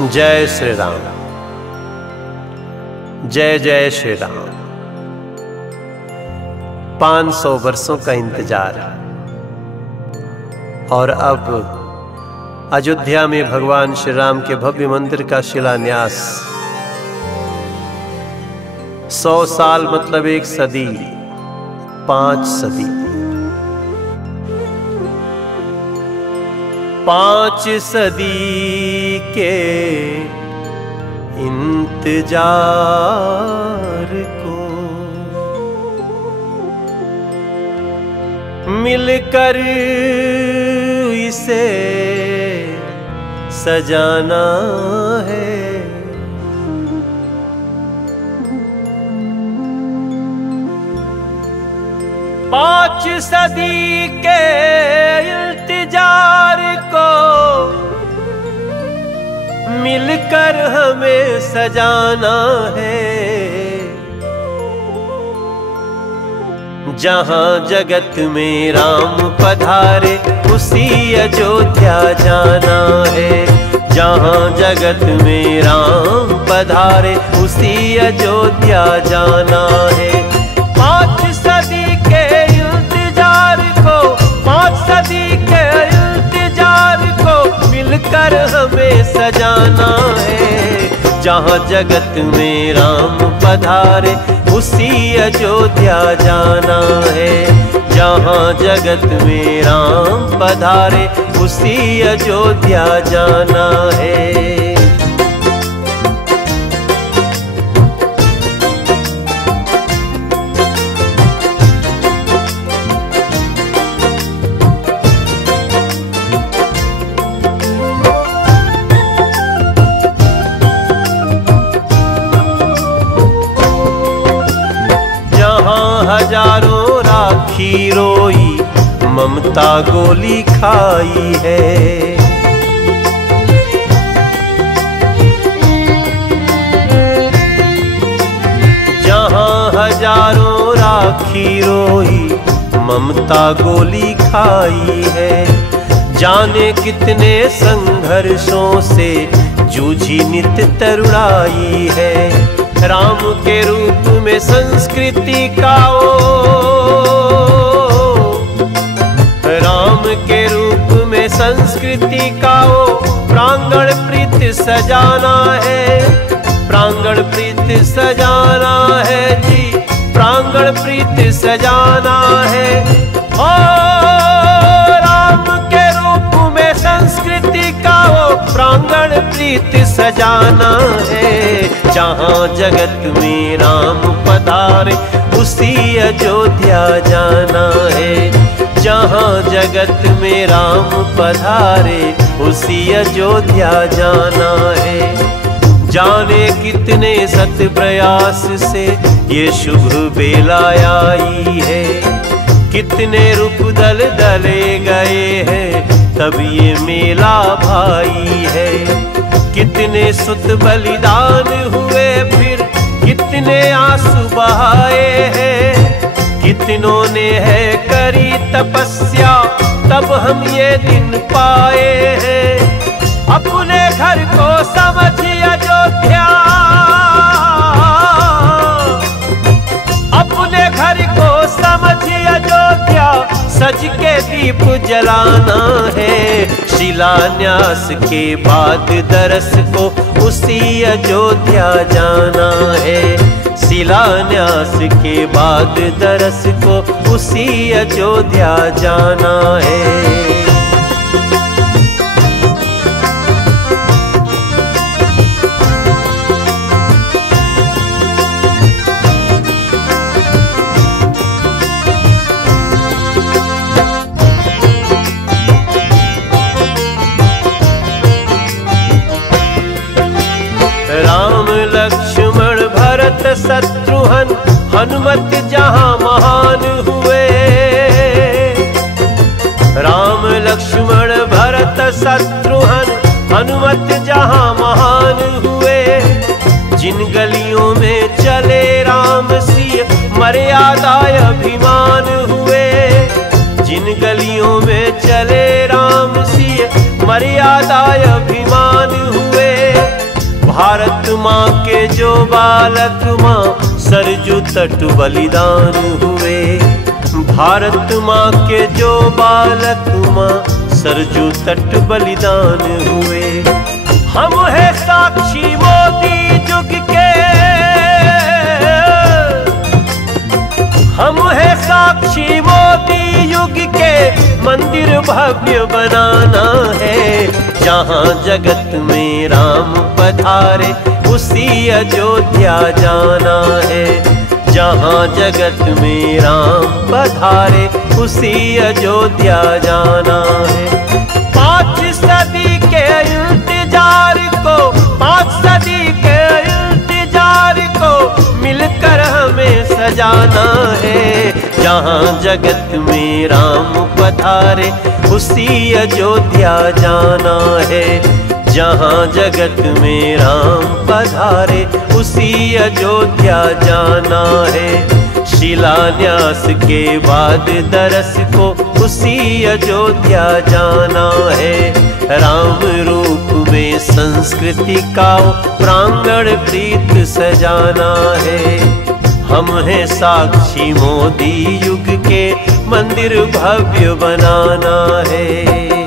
जय श्री राम। जय जय श्री राम। 500 वर्षों का इंतजार और अब अयोध्या में भगवान श्री राम के भव्य मंदिर का शिलान्यास। 100 साल मतलब 1 सदी, 5 सदी। 5 सदी के इंतजार को मिलकर इसे सजाना है। 5 सदी के इंतजार को मिलकर हमें सजाना है। जहां जगत में राम पधारे उसी अयोध्या जाना है। जहां जगत में राम पधारे उसी अयोध्या जाना है। 5 सदी के इंतजार को, 5 सदी के इंतजार को मिलकर हमें सजाना है। जहां जगत में राम पधारे उसी अयोध्या जाना है। जहां जगत में राम पधारे उसी अयोध्या जाना है। हजारों राखी रोई ममता गोली खाई है। जहां हजारों राखी रोई ममता गोली खाई है। जाने कितने संघर्षों से जूझी नित तरुणाई है। राम के रूप में संस्कृति का राम के रूप में संस्कृति का प्रांगण प्रीत सजाना है। प्रांगण प्रीत सजाना है जी, प्रांगण प्रीत सजाना है। ओ राम के रूप में संस्कृति का प्रांगण प्रीत सजाना है। जहां जगत में राम पधारे उसी अयोध्या जाना है। जहां जगत में राम पधारे उसी अयोध्या जाना है। जाने कितने सत प्रयास से ये शुभ बेला आई है। कितने रूप दल दले गए हैं तब ये मेला भाई है। कितने सुत बलिदान हुए फिर कितने आंसू बहाए हैं। कितनों ने है करी तपस्या तब हम ये दिन पाए हैं। अपने घर को समझी अयोध्या, अपने घर को समझी अयोध्या, सज के दीप जलाना है। शिलान्यास के बाद दरस को उसी अयोध्या जाना है। शिलान्यास के बाद दरस को उसी अयोध्या जाना है। लक्ष्मण भरत शत्रुघ्न हनुमत जहां महान हुए। राम लक्ष्मण भरत शत्रुघ्न हनुमत जहां महान हुए। जिन गलियों में चले राम सिंह मर्यादा अभिमान हुए। जिन गलियों में चले राम सिंह मर्यादा अभिमान हुए। बालक माँ सरजू तट बलिदान हुए। भारत माँ के जो बालक माँ सरजू तट बलिदान हुए। हम है साक्षी मोदी युग के, हम है साक्षी मोदी युग के, मंदिर भव्य बनाना है। जहाँ जगत में राम पधारे उसी अयोध्या जाना है। जहाँ जगत में राम पधारे उसी अयोध्या जाना है। 5 सदी के इंतजार को, 5 सदी के इंतजार को मिलकर हमें सजाना है। जहाँ जगत में राम पधारे उसी अयोध्या जाना है। जहाँ जगत में राम पधारे उसी अयोध्या जाना है। शिलान्यास के बाद दरस को उसी अयोध्या जाना है। राम रूप में संस्कृति का प्रांगण प्रीत सजाना है। हम हैं साक्षी मोदी युग के, मंदिर भव्य बनाना है।